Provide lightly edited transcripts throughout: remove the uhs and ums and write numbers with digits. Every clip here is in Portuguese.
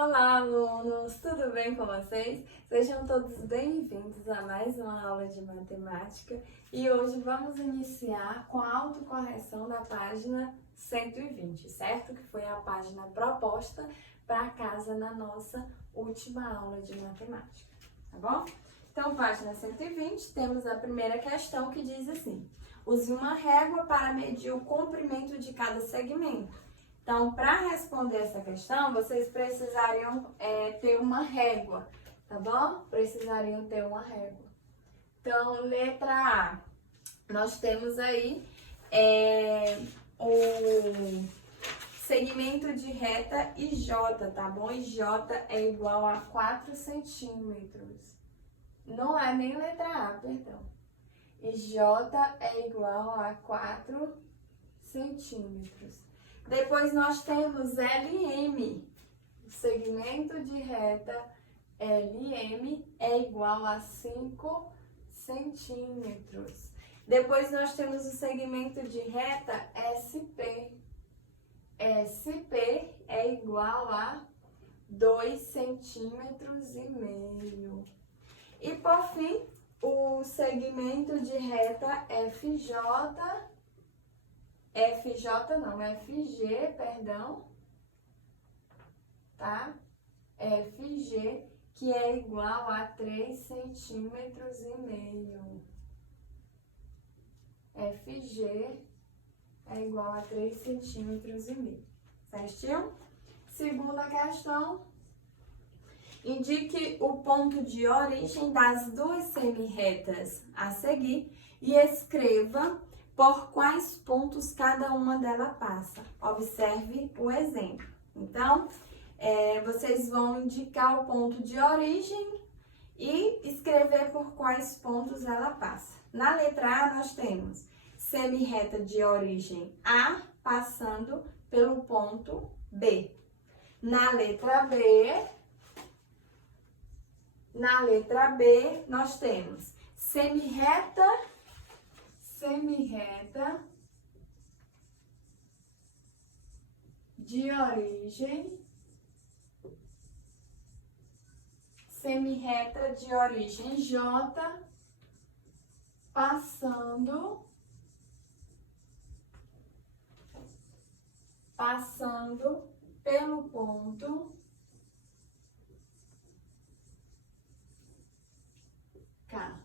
Olá, alunos! Tudo bem com vocês? Sejam todos bem-vindos a mais uma aula de matemática e hoje vamos iniciar com a autocorreção da página 120, certo? Que foi a página proposta para casa na nossa última aula de matemática, tá bom? Então, página 120, temos a primeira questão que diz assim: use uma régua para medir o comprimento de cada segmento. Então, para responder essa questão, vocês precisariam ter uma régua, tá bom? Precisariam ter uma régua. Então, letra A, nós temos aí o segmento de reta IJ, tá bom? IJ é igual a 4 centímetros. Não é nem letra A, perdão. IJ é igual a 4 centímetros. Depois nós temos LM, o segmento de reta LM é igual a 5 centímetros. Depois nós temos o segmento de reta SP. SP é igual a 2,5 centímetros. E por fim, o segmento de reta FG, tá? FG, que é igual a 3,5 centímetros. FG é igual a 3,5 centímetros. Certinho? Segunda questão. Indique o ponto de origem das duas semirretas a seguir e escreva por quais pontos cada uma delas passa. Observe o exemplo. Então, vocês vão indicar o ponto de origem e escrever por quais pontos ela passa. Na letra A, nós temos semirreta de origem A passando pelo ponto B. Na letra B, nós temos semirreta de origem J passando pelo ponto K,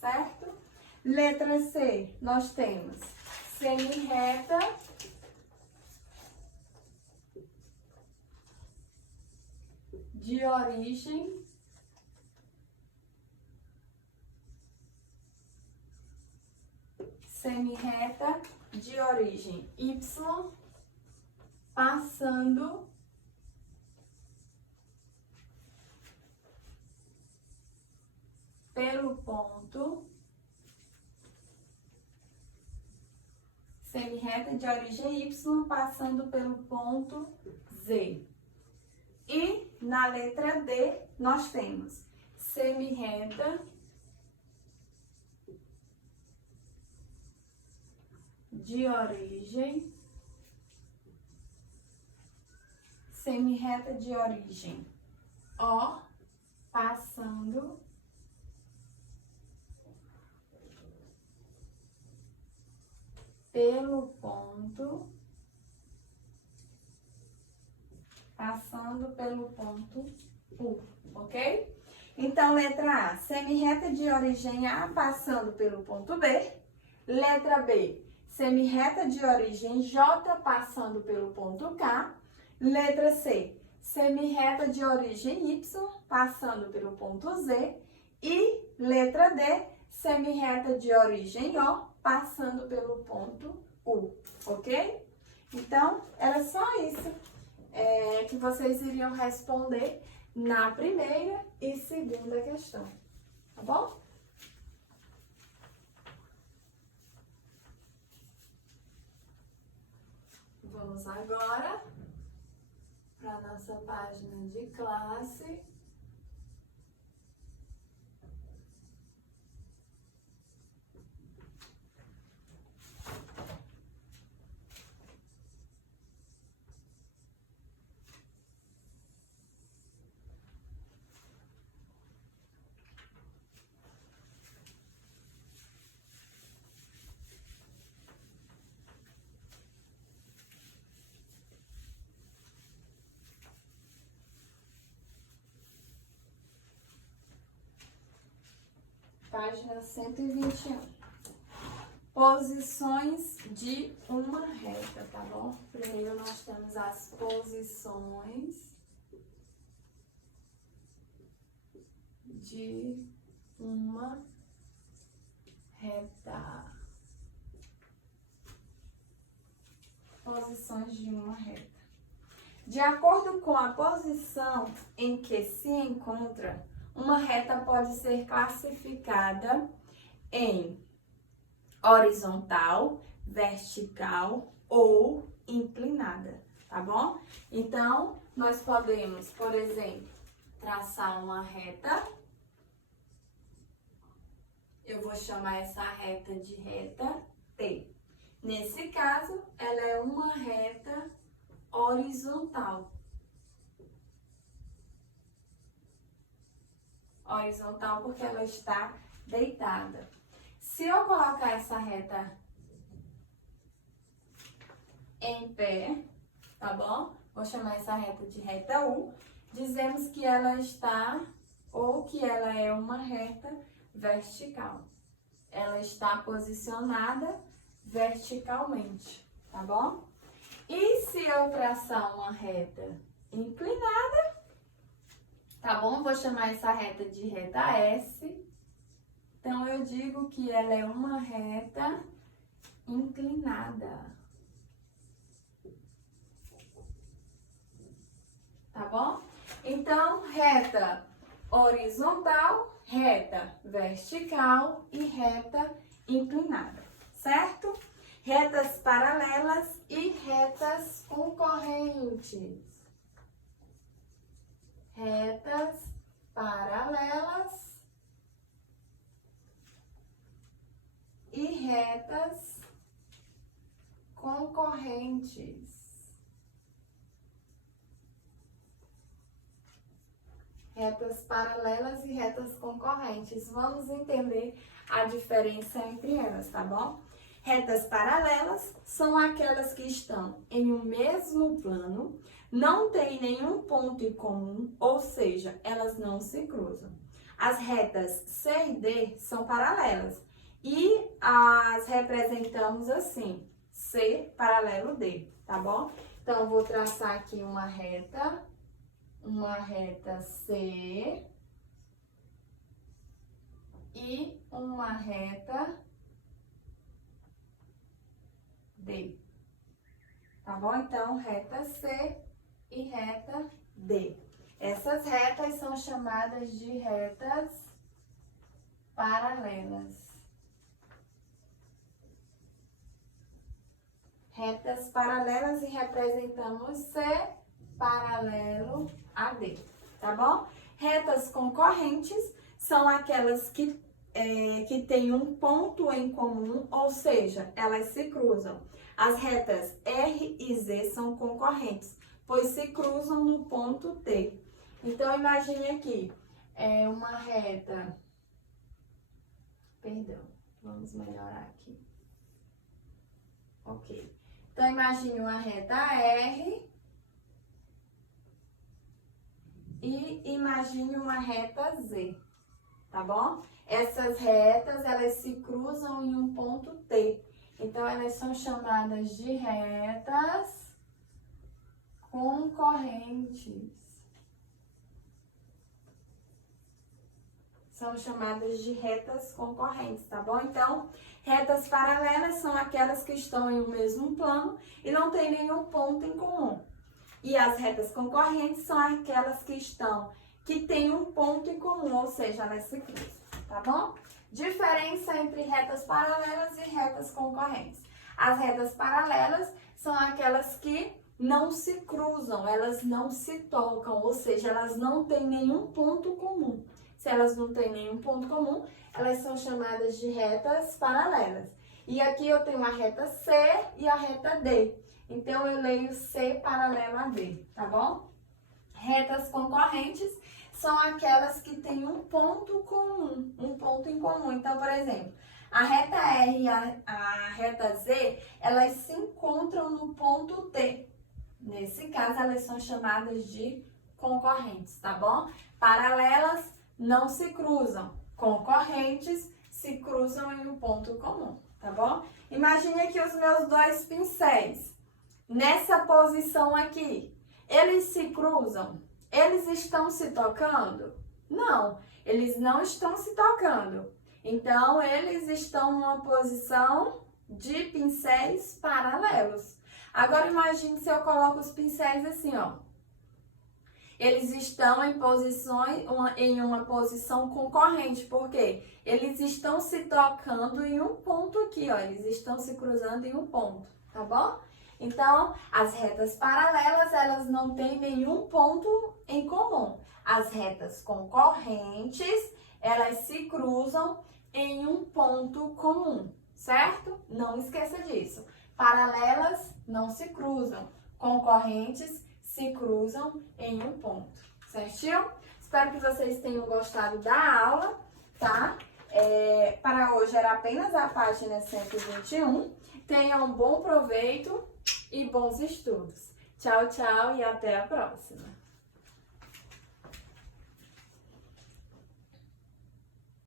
certo? Letra C, nós temos semirreta de origem Y passando pelo ponto Z. E na letra D, nós temos semirreta de origem O passando pelo ponto U, ok? Então, letra A, semirreta de origem A passando pelo ponto B. Letra B, semirreta de origem J passando pelo ponto K. Letra C, semirreta de origem Y passando pelo ponto Z. E letra D, semirreta de origem O passando pelo ponto U, ok? Então, era só isso que vocês iriam responder na primeira e segunda questão, tá bom? Vamos agora para a nossa página de classe. página 121. Posições de uma reta, tá bom? Primeiro nós temos as posições de uma reta. Posições de uma reta. De acordo com a posição em que se encontra, uma reta pode ser classificada em horizontal, vertical ou inclinada, tá bom? Então, nós podemos, por exemplo, traçar uma reta. Eu vou chamar essa reta de reta T. Nesse caso, ela é uma reta horizontal. Horizontal porque ela está deitada. Se eu colocar essa reta em pé, tá bom? Vou chamar essa reta de reta U. Dizemos que ela está, ou que ela é uma reta vertical. Ela está posicionada verticalmente, tá bom? E se eu traçar uma reta inclinada, tá bom? Vou chamar essa reta de reta S. Então, eu digo que ela é uma reta inclinada. Tá bom? Então, reta horizontal, reta vertical e reta inclinada, certo? Retas paralelas e retas concorrentes. Retas paralelas e retas concorrentes. Retas paralelas e retas concorrentes. Vamos entender a diferença entre elas, tá bom? Retas paralelas são aquelas que estão em um mesmo plano, não tem nenhum ponto em comum, ou seja, elas não se cruzam. As retas C e D são paralelas e as representamos assim, C paralelo D, tá bom? Então, eu vou traçar aqui uma reta C e uma reta D, tá bom? Então, reta C e reta D. Essas retas são chamadas de retas paralelas. Retas paralelas e representamos C paralelo a D, tá bom? Retas concorrentes são aquelas que têm um ponto em comum, ou seja, elas se cruzam. As retas R e Z são concorrentes, pois se cruzam no ponto T. Então, imagine aqui, uma reta... Perdão, vamos melhorar aqui. Ok. Então, imagine uma reta R e imagine uma reta Z, tá bom? Essas retas, elas se cruzam em um ponto T. Então, elas são chamadas de retas concorrentes. São chamadas de retas concorrentes, tá bom? Então, retas paralelas são aquelas que estão em um mesmo plano e não tem nenhum ponto em comum. E as retas concorrentes são aquelas que têm um ponto em comum, ou seja, elas se cruzam, tá bom? Diferença entre retas paralelas e retas concorrentes. As retas paralelas são aquelas que não se cruzam, elas não se tocam, ou seja, elas não têm nenhum ponto comum. Se elas não têm nenhum ponto comum, elas são chamadas de retas paralelas. E aqui eu tenho a reta C e a reta D. Então, eu leio C paralelo a D, tá bom? Retas concorrentes são aquelas que têm um ponto comum, um ponto em comum. Então, por exemplo, a reta R e a reta Z, elas se encontram no ponto T. Nesse caso, elas são chamadas de concorrentes, tá bom? Paralelas não se cruzam. concorrentes se cruzam em um ponto comum, tá bom? Imagine aqui os meus dois pincéis. Nessa posição aqui, eles se cruzam? Eles estão se tocando? Não, eles não estão se tocando. Então, eles estão numa posição de pincéis paralelos. Agora, imagine se eu coloco os pincéis assim, ó. Eles estão em uma posição concorrente, porque eles estão se tocando em um ponto aqui, ó. Eles estão se cruzando em um ponto, tá bom? Então, as retas paralelas, elas não têm nenhum ponto em comum. As retas concorrentes, elas se cruzam em um ponto comum, certo? Não esqueça disso. Paralelas não se cruzam, concorrentes se cruzam em um ponto, certinho? Espero que vocês tenham gostado da aula, tá? Para hoje era apenas a página 121. Tenham um bom proveito e bons estudos. Tchau, tchau e até a próxima!